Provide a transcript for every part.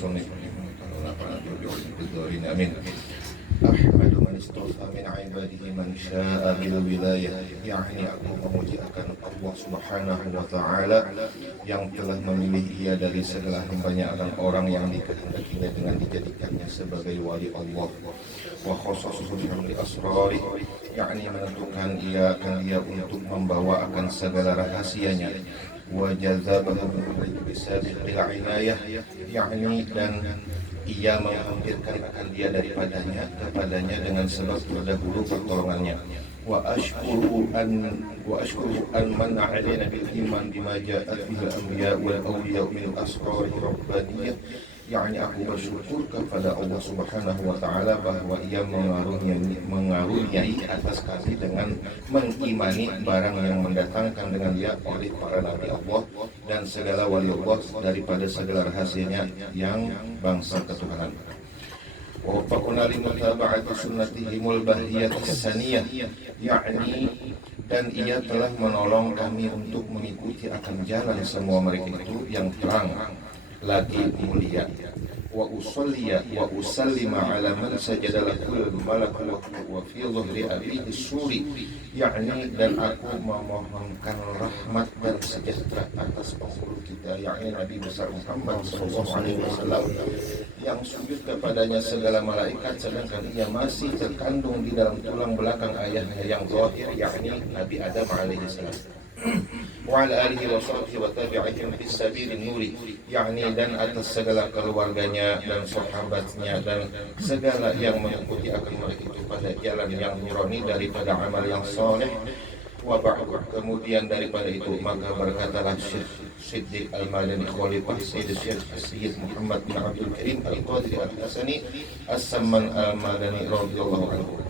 المصنف رحمه الله تعالى بالدارين آمين. أحمد من اصطفى من عباده من شاء بالولاية, yakni aku memuji akan Allah Subhanahu wa Ta'ala yang telah memilih ia dari segala hambanya akan orang yang dikehendakinya dengan dijadikannya sebagai wali Allah. Wa khasasuhu bi asrari, yakni menentukan ia akan dia untuk membawa akan segala rahasianya. Wa jazabahu bisabiqil inayah, yakni dan ia menghampirkan akan dia kepadanya dengan sebab terdahulu pertolongannya. Wa ashkuru an manna alaina bil iman bima ja'at bihi al-anbiya wal awliya min asrari rabbaniyah, yakni aku bersyukur kepada Allah Subhanahu wa Ta'ala bahwa ia mengaruniai atas kami dengan mengimani barang yang mendatangkan dengan dia oleh para nabi Allah dan segala wali Allah daripada segala rahasianya yang bangsa ketuhanan. Wa wafaqna li mutaba'ati sunnatihimul bahiyatis saniyah, yakni dan ia telah menolong kami untuk mengikuti akan jalan semua mereka itu yang terang lagi mulia. Wa usalliya wa usallima ala man sajada lahul malak wa fi dhuhri abihi suri, yakni dan aku memohonkan rahmat dan sejahtera atas penghulu kita, yakni Nabi besar Muhammad sallallahu alaihi wasallam, yang sujud kepadanya segala malaikat sedangkan ia masih terkandung di dalam tulang belakang ayahnya yang zahir, yakni Nabi Adam alaihi salam. Wa ala alihi wa sahbihi wa tabi'ihim bis sabilin nuri, yakni dan atas segala keluarganya dan sahabatnya dan segala yang mengikuti akan mereka itu pada jalan yang nurani daripada amal yang saleh. Wa ba'du, kemudian daripada itu maka berkatalah Syekh Siddiq Al-Madani Khalifah Sayyid Muhammad bin Abdul Karim Al-Qadiri Al-Hasani As-Samman Al-Madani radhiyallahu anhu.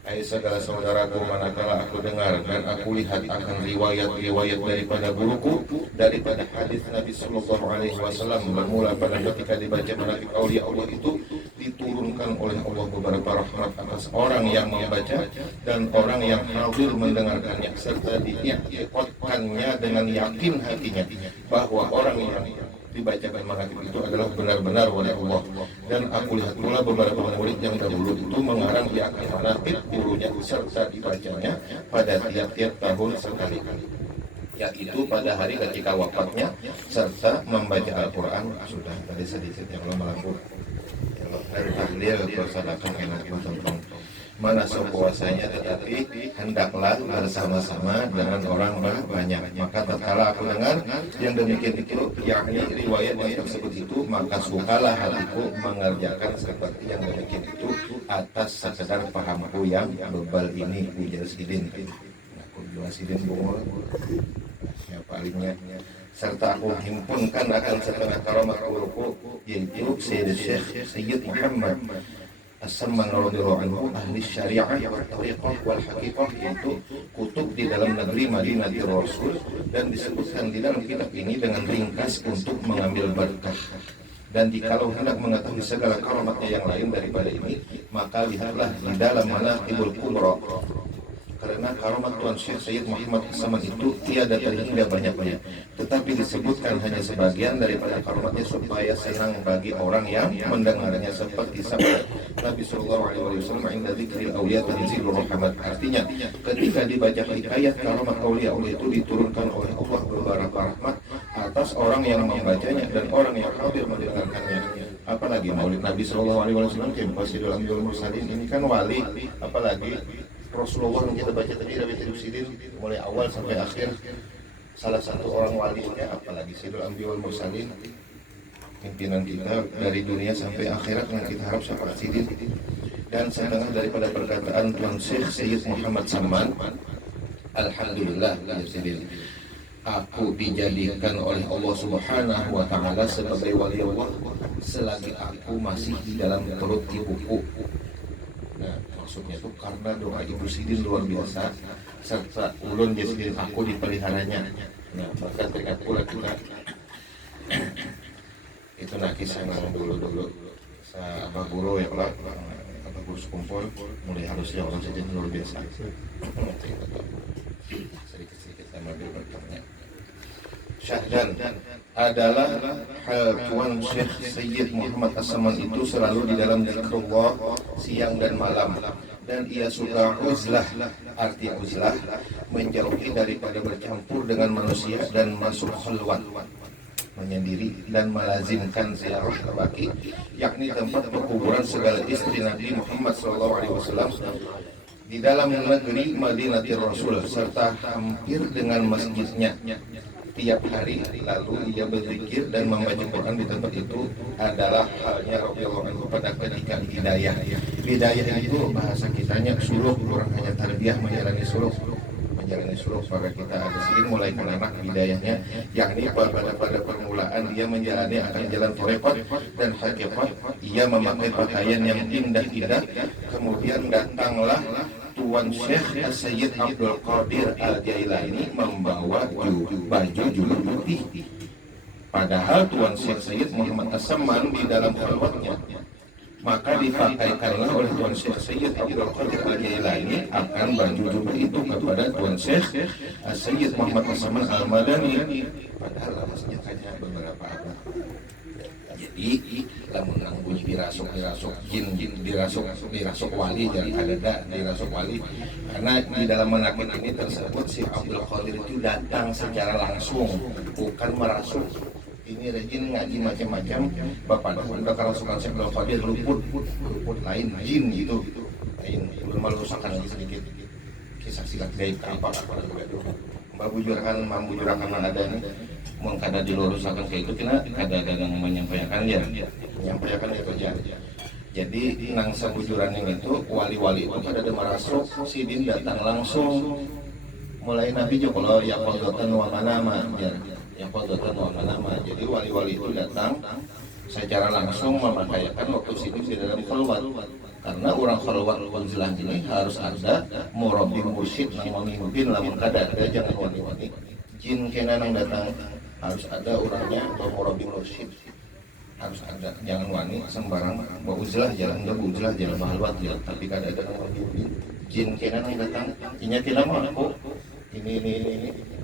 Hai segala saudaraku, manakala aku dengar dan aku lihat akan riwayat-riwayat daripada guruku daripada hadis Nabi sallallahu alaihi wasallam bermula pada ketika dibaca manaqib auliya Allah itu diturunkan oleh Allah beberapa rahmat atas orang yang membaca dan orang yang hadir mendengarkannya, serta diikutkannya dengan yakin hatinya bahwa orang yang dibacakan manaqib itu adalah benar-benar wali Allah. Dan aku lihat pula beberapa murid yang dahulu itu mengarang di akan manaqib gurunya serta dibacanya pada tiap-tiap tahun sekali, yaitu pada hari ketika wafatnya serta membaca Al-Quran. Sudah tadi sedikit yang lo melakukan dari tahlil persadakan enak tentang mana puasanya, tetapi hendaklah bersama-sama dengan orang banyak. Maka tatkala aku dengar yang demikian itu, yakni riwayat yang tersebut itu, maka sukalah hatiku mengerjakan seperti yang demikian itu atas sekedar pahamku yang bebal ini. Ujar Sidin, aku juga Sidin bungul siapa alimnya, serta aku himpunkan akan setengah karamat guruku, yaitu Sayyid Muhammad As-Samman radhiyallahu anhu ahli syariah wa tariqah wal haqiqah, yaitu kutub di dalam negeri Madinah di Rasul, dan disebutkan di dalam kitab ini dengan ringkas untuk mengambil berkah. Dan jikalau hendak mengetahui segala karamatnya yang lain daripada ini, maka lihatlah di dalam Manaqibul Kubra, karena karamat Tuan Syekh Sayyid Muhammad As-Samman itu tiada terhingga banyak-banyak, tetapi disebutkan hanya sebagian daripada karamatnya supaya senang bagi orang yang mendengarnya, seperti sabda Nabi sallallahu alaihi wasallam inda dzikril auliya tanzilur rahmat. Artinya ketika dibaca hikayat karamat auliya Allah itu diturunkan oleh Allah beberapa rahmat atas orang yang membacanya dan orang yang hadir mendengarkannya. Apalagi maulid Nabi sallallahu alaihi wasallam yang pasti dalam Abdul Mursalin ini kan wali, apalagi Rasulullah yang kita baca tadi dari Sidin mulai awal sampai akhir salah satu orang walinya, apalagi Sayyidul Anbiya wal Mursalin, pimpinan kita dari dunia sampai akhirat yang kita harap syafaat Sidin. Dan setengah daripada perkataan Tuan Syekh Sayyid Muhammad Samman, alhamdulillah ya Sidin, aku dijadikan oleh Allah Subhanahu wa Ta'ala sebagai wali Allah selagi aku masih di dalam perut ibuku. Nah, maksudnya itu karena doa Ibu Sidin luar biasa, serta ulun Sidin aku dipeliharanya. Nah, maka terikat pula kita itu nakis yang dulu sa Abah Guru ya Allah, Abah Guru sekumpul mulai harusnya orang saja luar biasa. Sedikit-sedikit sama bertanya. Syahdan adalah hal Tuan Syekh Sayyid Muhammad As-Saman itu selalu di dalam zikrullah siang dan malam, dan ia suka uzlah. Arti uzlah menjauhi daripada bercampur dengan manusia dan masuk khalwat, menyendiri dan melazimkan ziarah baki, yakni tempat perkuburan segala istri Nabi Muhammad SAW di dalam negeri Madinatul Rasul, serta hampir dengan masjidnya tiap hari. Lalu ia berzikir dan membaca Quran di tempat itu adalah halnya radhiyallahu anhu pada ketika hidayah. Hidayah itu bahasa kitanya suluk, orang hanya tarbiyah menjalani suluk. Maka kita ada sedikit mulai menanak hidayahnya, yakni pada permulaan dia menjalani akan jalan torekat dan hakikat. Ia memakai pakaian yang indah-indah. Kemudian datanglah Tuan Syekh Sayyid Abdul Qadir Al-Jailani membawa baju jubah putih. Padahal Tuan Syekh Sayyid Muhammad As-Saman di dalam khalwatnya, maka dipakaikanlah oleh Tuan Syekh Sayyid Abdul Qadir Al-Jailani akan baju jubah itu kepada Tuan Syekh Sayyid Muhammad As-Saman Al-Madani. Padahal lamanya hanya beberapa abad. Jadi lamun nang bunyi dirasuk jin dirasuk wali, jadi ada dirasuk wali, karena di dalam menakut ini tersebut si Abdul Qadir itu datang secara langsung, bukan merasuk. Ini rejin ngaji macam-macam, bapak udah kerasukan si Abdul Qadir luput lain jin gitu, lain belum merusakan lagi sedikit kisah silat gaib apa juga. Babujurakan mambujurakan ada ini mun kada diluruskan kayak itu kena kada yang menyampaikan itu aja. Jadi nang sabujuran yang itu wali-wali itu kada ada merasuk, sidin datang langsung mulai Nabi jo kalau ya qadatan wa manama ya qadatan wa manama. Jadi wali-wali itu datang secara langsung memakaikan waktu sidin di dalam khalwat. Karena orang khalwat uzlah ini harus ada murabbi mursyid yang memimpin, lamun kada ada jangan wani-wani jin kena nang datang, harus ada orangnya atau murabbi mursyid harus ada, jangan wani sembarang uzlah jalan uzlah jalan khalwat ya, tapi kada ada nang memimpin jin kena nang datang inya tidak mampu ini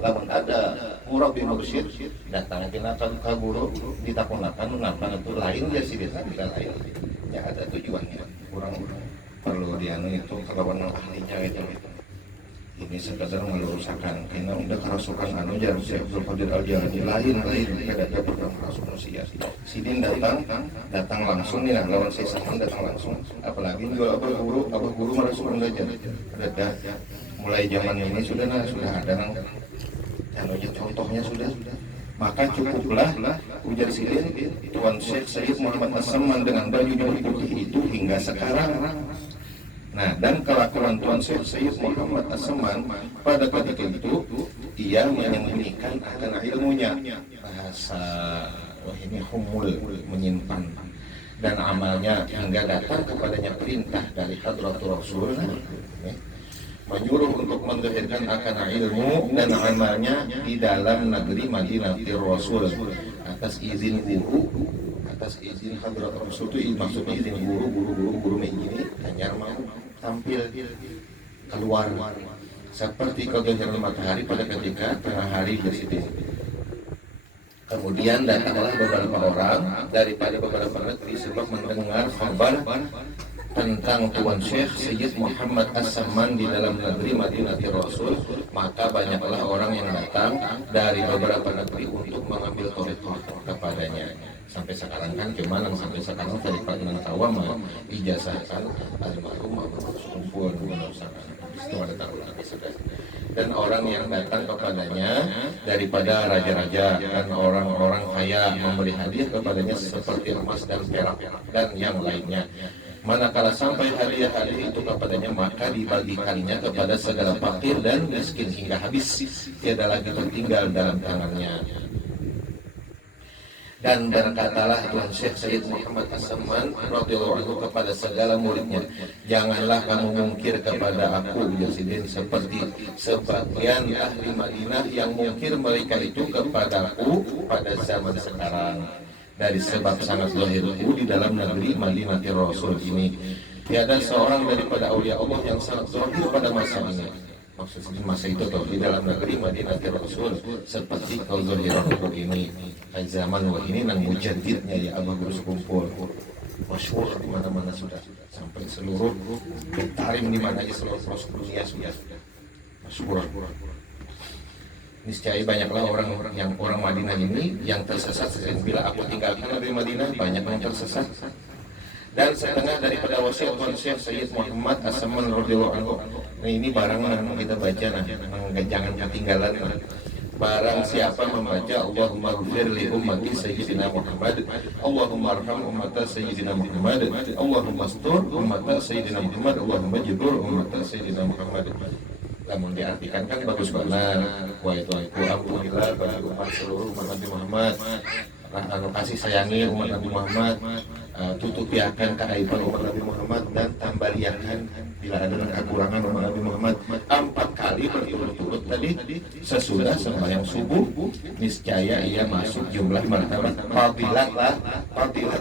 lamun ada murabbi mursyid datang kena ka guru ditakunakan nampang itu lain dia sidina tidak lain ya, ada tujuannya. Kurang perlu dianu itu kelawan ahlinya gitu. Ini sekadar meluruskan karena udah kerasukan anu jarum si Abdul Qadir Al-Jailani lain kada ada program kerasukan manusia. Sidin datang langsung nih, lawan si Saman datang langsung. Apalagi jual abah guru merasukan aja. Ada mulai zaman ini sudah ada nang anu contohnya sudah. Maka cukuplah ujar Sidin Tuan Syekh Sayyid Muhammad As-Saman dengan baju jubah putih itu hingga sekarang. Nah, dan kelakuan Tuan Syekh Sayyid Muhammad As-Saman pada ketika itu ia menyembunyikan akan ilmunya, bahasa ini humul, menyimpan, dan amalnya hingga datang kepadanya perintah dari Hadratul Rasul menyuruh untuk mendahirkan akan ilmu dan amalnya di dalam negeri Madinatul Rasul atas izin guru, atas izin Hadratul Rasul. Itu maksudnya izin guru ini hanya mau tampil keluar seperti kegahiran matahari pada ketika tengah hari bersidin. Kemudian datanglah beberapa orang daripada beberapa negeri sebab mendengar kabar tentang Tuan Syekh Sayyid Muhammad As-Saman di dalam negeri Madinatul Rasul. Maka banyaklah orang yang datang dari beberapa negeri untuk mengambil thariqah kepadanya. Sampai sekarang kan gimana, sampai sekarang dari Pak Nantawa ijazahkan almarhum Abu Kumpul mengusahakan itu ada tahu lagi sudah. Dan orang yang datang kepadanya daripada raja-raja dan orang-orang kaya memberi hadiah kepadanya seperti emas dan perak dan yang lainnya. Manakala sampai hadiah-hadiah itu kepadanya, maka dibagikannya kepada segala fakir dan miskin hingga habis, tiada lagi tertinggal dalam tangannya. Dan berkatalah Tuan Syekh Sayyid Muhammad As-Saman radhiyallahu anhu kepada segala muridnya, janganlah kamu mungkir kepada aku Yasidin seperti sebagian ahli Madinah yang mungkir mereka itu kepadaku pada zaman sekarang. Dari sebab sangat zahirku di dalam negeri Madinatul Rasul ini, tiada seorang daripada aulia Allah yang sangat zahir pada masa ini. Maksudnya masa itu tuh di dalam negeri Madinatul Rasul seperti Qauzul Hiraku ini hai zaman wah ini nang mujaddidnya ya Abah Guru Sekumpul masyhur di mana-mana sudah sampai seluruh tarim di mana aja seluruh pelosok dunia sudah masyhur. Niscaya banyaklah orang Madinah ini yang tersesat bila aku tinggalkan negeri Madinah banyak yang tersesat. Dan setengah daripada wasiat Syekh Sayyid Muhammad As-Saman radhiyallahu anhu. Nah ini barang yang kita baca jangan ketinggalan. Barang siapa membaca Allahumma ighfir li ummati Sayyidina Muhammad, Allahumma arham ummata Sayyidina Muhammad, Allahumma astur ummata Sayyidina Muhammad, Allahumma jibur ummata Sayyidina Muhammad. Namun diartikan kan bagus banget. Wa itu ampunilah bagi umat seluruh umat Nabi Muhammad. Anu kasih sayangi umat Nabi Muhammad, tutupi akan keaiban umat Nabi Muhammad dan tambaliakan bila ada kekurangan umat Nabi Muhammad 4 kali berturut-turut tadi sesudah sembahyang subuh. Niscaya ia masuk jumlah martabat fadilat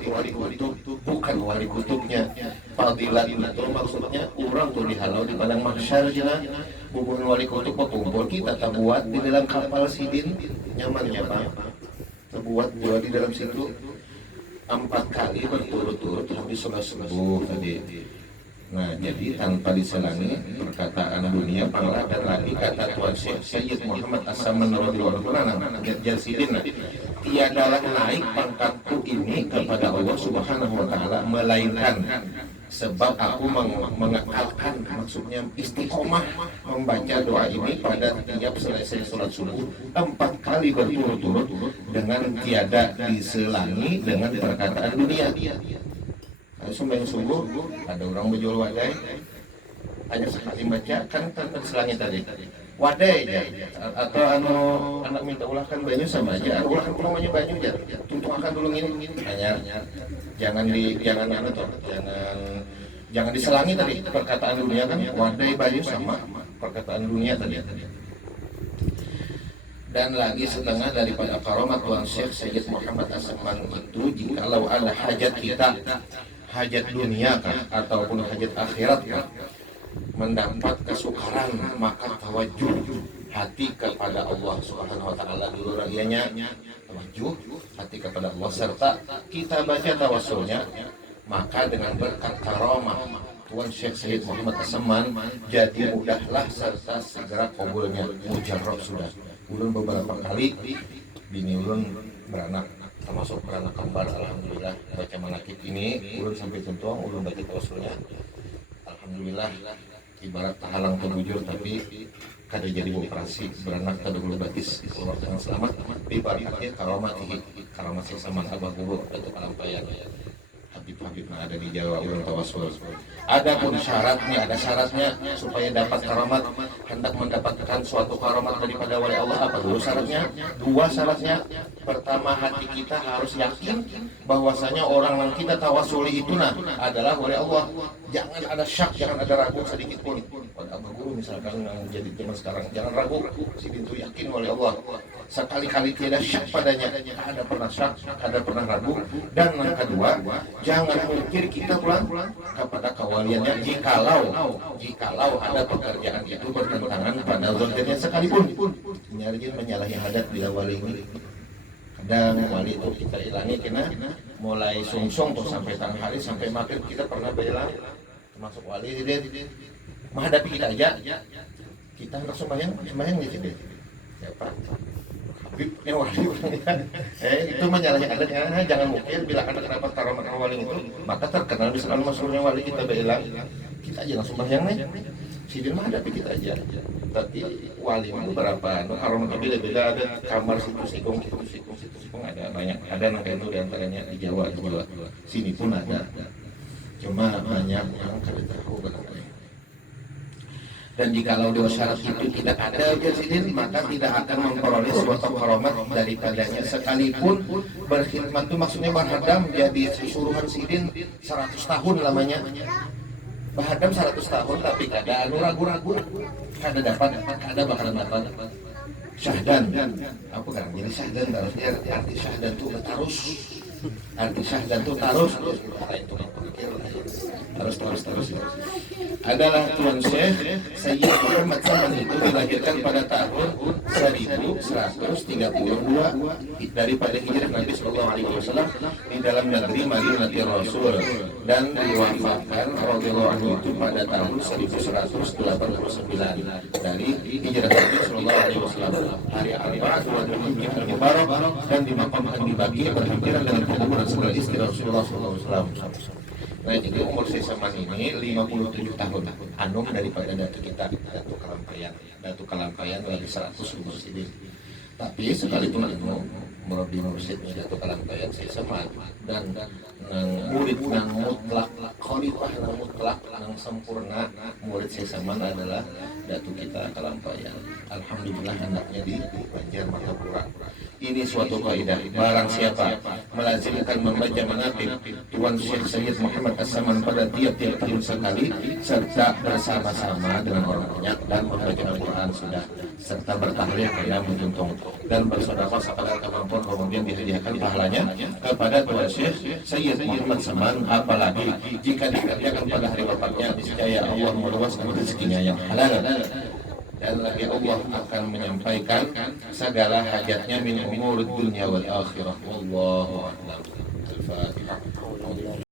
wali kutub, bukan wali kutubnya. Fadilat itu maksudnya orang tuh dihalau di padang mahsyar jina bukan wali kutub berkumpul kita tak buat di dalam kapal sidin nyamannya Pak. Buat jual di dalam situ 4 kali berturut-turut habis sholat subuh tadi. Nah jadi tanpa diselangi perkataan dunia panglah dan lagi kata Tuan Syekh Sayyid Muhammad As-Saman radhiyallahu anhu Jasidin, tiadalah naik pangkatku ini kepada Allah Subhanahu wa taala melainkan sebab aku mengekalkan, maksudnya istiqomah membaca doa ini pada tiap selesai sholat subuh 4 kali berturut-turut dengan tiada diselangi dengan perkataan dunia. Sembahyang subuh ada orang berjual wadai hanya sekali baca kan tanpa diselangi tadi wadai ya. Atau anak minta ulahkan banyu sama aja ulahkan pulang banyu aja tuntung akan dulu ini hanya jangan diselangi tadi perkataan dunia kan wadai banyu sama perkataan dunia tadi. Dan lagi setengah daripada karomat Tuan Syekh Sayyid Muhammad As-Saman itu jikalau ada hajat kita hajat dunia kan ataupun hajat akhirat kan mendapat kesukaran maka tawajuh hati kepada Allah Subhanahu wa taala dulu ragianya tawajuh hati kepada Allah serta kita baca tawassulnya maka dengan berkat karamah Tuan Syekh Sayyid Muhammad As-Saman jadi mudahlah serta segera kabulnya mujarrab sudah. Ulun beberapa kali bini ulun beranak termasuk beranak kembar alhamdulillah baca manakib ini ulun sampai tentuang ulun baca tawassulnya alhamdulillah ibarat tahalang terbujur tapi kada jadi operasi beranak kada dulu batis keluar dengan selamat ibaratnya karamat sesaman Abah Guru atau kalampayan Habib nah ada di Jawa ulun tawassul. Adapun syaratnya ada syaratnya supaya dapat karamat hendak mendapatkan suatu karamat daripada wali Allah apa dulu syaratnya? 2 syaratnya. Pertama hati kita harus yakin bahwasanya orang yang kita tawassuli itu adalah wali Allah. Jangan ada syak, jangan ada ragu sedikit pun. Pada Abah Guru misalkan yang jadi zaman sekarang jangan ragu, si bintu yakin wali Allah. Sekali-kali tidak syak padanya, ada pernah syak, ada pernah ragu. Dan yang kedua, jangan mungkir kita pulang kepada kawaliannya jikalau ada pekerjaan itu bertentangan pada zahirnya sekalipun. Nyari menyalahi adat bila wali ini. Kadang wali itu kita hilangi kena mulai sungsung tuh sampai tengah hari sampai maghrib kita pernah bilang termasuk wali dia menghadapi kita aja kita hendak sembahyang di sini siapa Habibnya wali itu menyalahi adatnya jangan mungkin bila ada dapat karamat wali itu maka terkenal bisa kalau maksudnya wali kita bilang kita aja langsung sembahyang nih sidin menghadapi kita aja tapi wali itu berapa karamat beda-beda ada kamar situ sikung ada banyak ada nangka itu diantaranya di Jawa juga sini pun ada cuma banyak orang kada tahu berapa. Dan jikalau dua syarat itu tidak ada jasidin maka tidak akan memperoleh suatu karamat daripadanya sekalipun berkhidmat itu maksudnya berhadam jadi suruhan sidin 100 tahun lamanya berhadam 100 tahun tapi kada ragu-ragu kada dapat kada bakalan dapat syahdan apa kan jadi syahdan harusnya arti syahdan itu tarus arti syahdan itu tarus itu pikir harus terus adalah Tuan Syekh Sayyid Muhammad Saman itu dilahirkan pada tahun 1132 daripada hijrah Nabi Sallallahu Alaihi Wasallam di dalam negeri Madinatul Rasul, dan diwafatkan radhiyallahu anhu itu pada tahun 1189 dari hijrah Nabi Sallallahu Alaihi Wasallam. Hari Arba'a 27 Al-Mubarak dan dimakamkan di Baqi berhampiran dengan kuburan sebelah istri Rasulullah Sallallahu Alaihi Wasallam. Nah, jadi umur saya sama ini 57 tahun, anum daripada datu kita, datu kalampayan lagi 100 umur sini. Tapi sekalipun anu merodi mursyid datu kalampayan saya sama, dan murid nang mutlak, khalifah nang mutlak nang sempurna murid saya sama adalah datu kita kalampayan. Alhamdulillah anaknya di Banjar Martapura. Ini suatu kaidah, barang siapa melazimkan membaca manaqib Tuan Syekh Sayyid Muhammad As-Saman pada tiap-tiap tahun sekali, serta bersama-sama dengan orang banyak dan membaca Al-Quran sudah, serta bertahlil kepada menjuntung dan bersedekah sekadar kemampuan, kemudian dihadiahkan pahalanya kepada Tuan Syekh Sayyid Muhammad Saman. Apalagi jika dikerjakan pada hari wafatnya, niscaya Allah meluaskan rezekinya yang halal, dan lagi Allah akan menyampaikan segala hajatnya min umur dunia wal akhirah. Wallahu a'lam. Al-Fatihah.